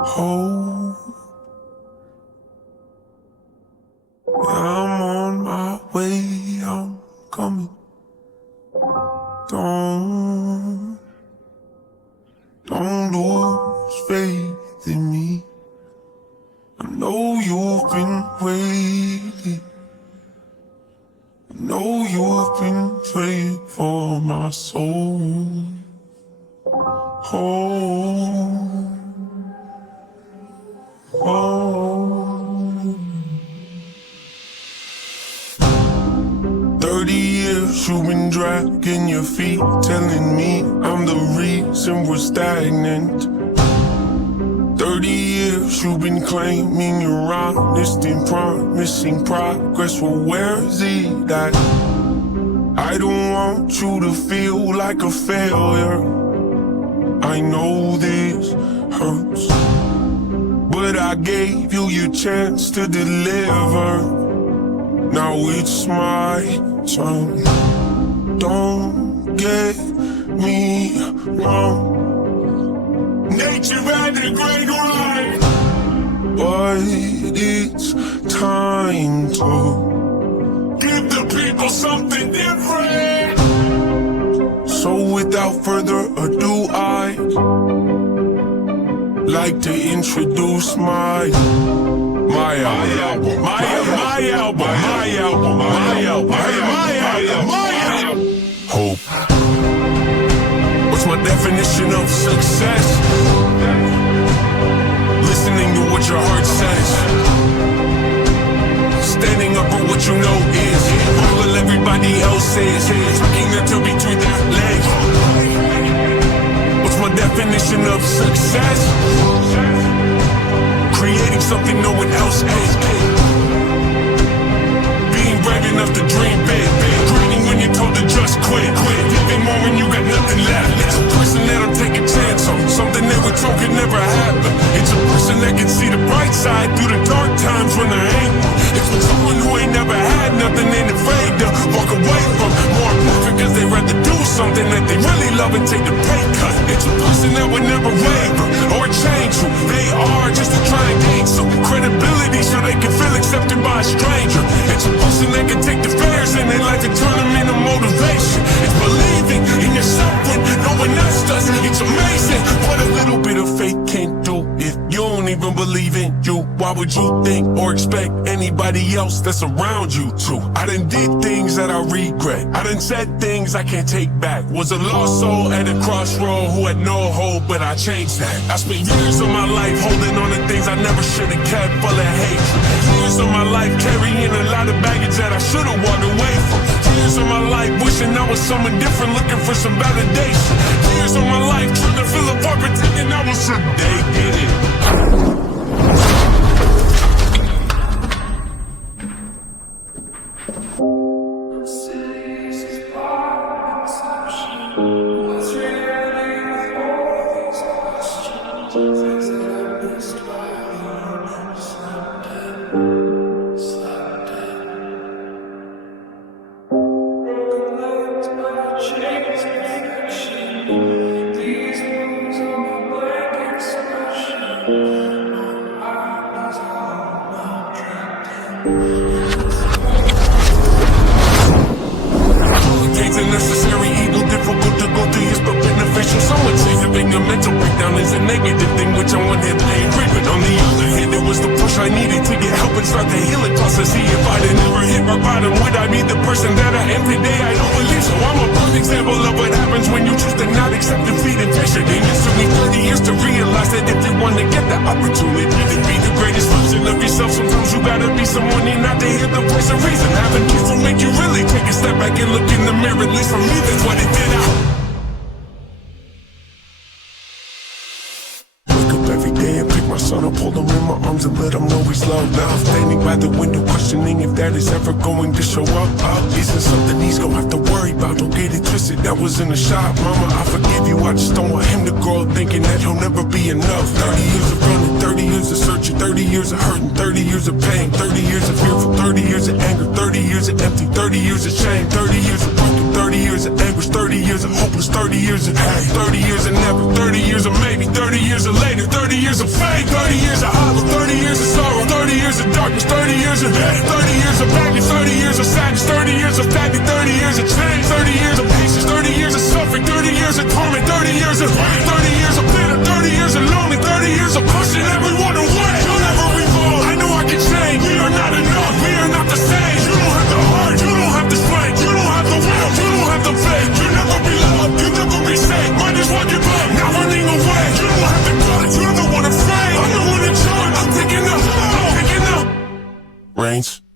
Oh, I'm on my way, I'm coming. Don't lose faith in me. I know you've been waiting. I know you've been praying for my soul. Oh. 30 years you've been dragging your feet, telling me I'm the reason we're stagnant. 30 years you've been claiming you're honest and promising progress. Well, where's it at? I don't want you to feel like a failure. I know this hurts, but I gave you your chance to deliver. Now it's my turn. Don't get me wrong, nature had a great run, but it's time to give the people something different. So without further ado, I'd like to introduce my album. Hope. What's my definition of success? Listening to what your heart says, standing up for what you know is all everybody else says, tucking their toe between their legs. What's my definition of success? Creating something no one else has. Being brave enough to dream big. Quitting when you're told to just quit. Giving more when you got nothing left. It's a person that'll take a chance on something they were told could never happen. It's a person that can see the bright side through the dark times when there ain't one. It's with someone who ain't never had nothing, ain't afraid to walk away from more important because they'd rather do something that they really love and take the pay cut. It's a person that would never waver or change who they are just to try and gain some credibility so they can feel accepted by a stranger. It's a person that can take the fears in their life and turn them into motivation. It's believing in yourself when no one else does. It's amazing what a little bit of faith can do. If you don't even believe in you, why would you think or expect anybody else that's around you to? I done did things that I regret. I done said things I can't take back. Was a lost soul at a crossroad who had no hope, but I changed that. I spent years of my life holding on to things I never should have kept, full of hatred. Years of my life carrying a lot of baggage that I should have walked away from. Years of my life wishing I was someone different, looking for some validation. Years of my life trying to fill apart, pretending I was some day in it. Necessary evil, difficult to go through, yes, but beneficial. Someone say having a mental breakdown is a negative thing, which on one hand I agree with. On the other hand, it was the push I needed to get help and start the healing process. See, if I'd never hit my bottom, would I be the person that I am today? I don't believe so. I'm a perfect example of what happens when you choose to not accept defeat and pressure. It took me 30 years to realize that if you want to get the opportunity to be the greatest version of yourself, sometimes you gotta be someone you're not to hear the voice of reason. Having kids will make you really take a step back and look in the mirror. At least for me, that's what it did. Wake up every day and pick my son up, hold him in my arms and let him know he's loved. Now I'm standing by the window questioning if that is ever going to show up. Isn't something he's gonna have to worry about. Don't get it twisted, that was in the shop. Mama, I forgive you, I just don't want him to grow up thinking that he'll never be enough. 30 years of running, 30 years of searching, 30 years of hurting, 30 years of pain, 30 years of fearful, 30 years of anger, 30 years of empty, 30 years of shame, 30 years of broken, 30 30 years of anguish, 30 years of hopeless, 30 years of hate, 30 years of never, 30 years of maybe, 30 years of later, 30 years of fate, 30 years of hollow, 30 years of sorrow, 30 years of darkness, 30 years of hate, 30 years of agony, 30 years of sadness, 30 years of fatness, 30 years of change, 30 years of patience, 30 years of suffering, 30 years of torment, 30 years of pain, 30 years of bitter, 30 years of lonely, 30 years of pushing everyone away. You'll never evolve. I know I can change. We are not enough. We are not the same. You don't have the heart. You don't have the strength. You don't have the will. You don't have the faith. You'll never be loved. You'll never be safe. Might as well give up. Now running away. You don't have the guts. You're the one afraid. I'm the one in charge. I'm picking up. Reigns.